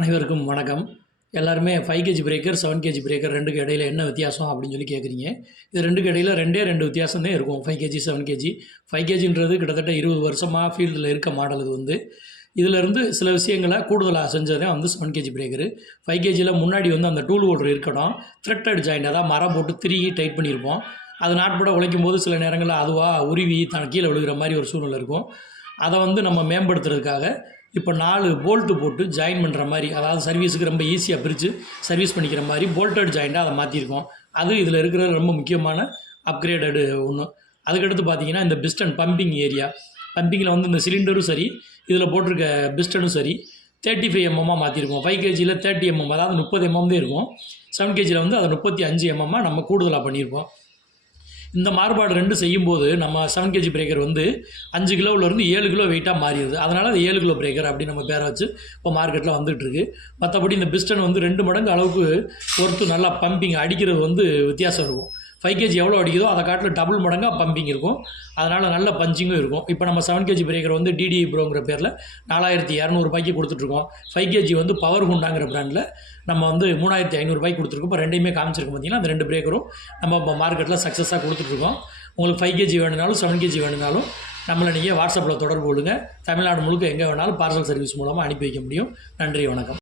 அனைவருக்கும் வணக்கம். எல்லாருமே 5 கேஜி பிரேக்கர், 7 கேஜி பிரேக்கர் 2க்கு இடையில என்ன வித்தியாசம் அப்படின்னு சொல்லி கேட்குறீங்க. இது 2க்கு இடையில 2 வித்தியாசம் தான் இருக்கும். 5 கேஜி, 7 கேஜி. 5 கேஜின்றது கிட்டத்தட்ட 20 வருஷமாக ஃபீல்டில் இருக்க மாடல். இது இதிலேருந்து சில விஷயங்களை கூடுதலாக செஞ்சதே 7 கேஜி பிரேக்கரு. 5 கேஜியில் முன்னாடி அந்த டூல் ஹோல்டர் இருக்கணும். த்ரெட்டட் ஜாயிண்ட், அதாவது மரம் போட்டு திருகி டைட் பண்ணியிருப்போம். அது நாட்பட உழைக்கும் போது சில நேரங்களில் அதுவாக உருவி கீழே விழுகிற மாதிரி ஒரு சூழ்நிலை இருக்கும். அதை நம்ம மேம்படுத்துறதுக்காக இப்போ 4 போல்ட்டு போட்டு ஜாயின் பண்ணுற மாதிரி, அதாவது சர்வீஸுக்கு ரொம்ப ஈஸியாக பிரித்து சர்வீஸ் பண்ணிக்கிற மாதிரி போல்ட்டட் ஜாயிண்ட்டாக அதை மாற்றிருக்கோம். அது இதில் இருக்கிற ரொம்ப முக்கியமான அப்கிரேடடு ஒன்று. அதுக்கடுத்து பார்த்திங்கன்னா, இந்த பிஸ்டன் பம்பிங் ஏரியா, பம்பிங்கில் இந்த சிலிண்டரும் சரி, இதில் போட்டிருக்க பிஸ்டனும் சரி 35 mm மாற்றிருக்கோம். 5 கேஜியில் 30 mm, அதாவது 30 mm தான் இருக்கும். 7 கேஜியில் அதை 35 mm நம்ம கூடுதலாக பண்ணியிருப்போம். இந்த மாறுபாடு 2 செய்யும்போது நம்ம 7 கேஜி பிரேக்கர் 5 கிலோவிலேருந்து 7 கிலோ வெயிட்டாக மாறிடுது. அதனால் அது 7 கிலோ பிரேக்கர் அப்படின்னு நம்ம பேரை வச்சு இப்போ மார்க்கெட்டில் வந்துகிட்ருக்கு. மற்றபடி இந்த பிஸ்டன் 2 மடங்கு அளவுக்கு ஒருத்து நல்லா பம்பிங் அடிக்கிறது வித்தியாசம் இருக்கும். 5 கேஜி எவ்வளோ அடிக்குதோ அதை காட்டில் டபுள் மடங்காக பம்பிங் இருக்கும். அதனால் நல்ல பஞ்சிங்கும் இருக்கும். இப்போ நம்ம 7 கேஜி பிரேக்கர் DDI ப்ரோங்கிற பேரில் 4200 ரூபாய்க்கு கொடுத்துட்ருக்கோம். 5 கேஜி பவர் ஹுண்டாங்கிற பிராண்டில் நம்ம 3500 ரூபாய்க்கு கொடுத்துருக்கோம். இப்போ ரெண்டையுமே காமிச்சிருக்கோம். பார்த்தீங்கன்னா அந்த 2 பிரேக்கரும் நம்ம இப்போ மார்க்கெட்டில் சக்ஸஸாக கொடுத்துட்ருக்கோம். உங்களுக்கு 5 கேஜி வேணுனாலும் 7 கேஜி வேணுனாலும் நம்மளை நீங்கள் வாட்ஸ்அப்பில் தொடர்பு கொள்ளுங்கள். தமிழ்நாடு முழுக்க எங்கே வேணாலும் பார்சல் சர்வீஸ் மூலமாக அனுப்பி வைக்க முடியும். நன்றி, வணக்கம்.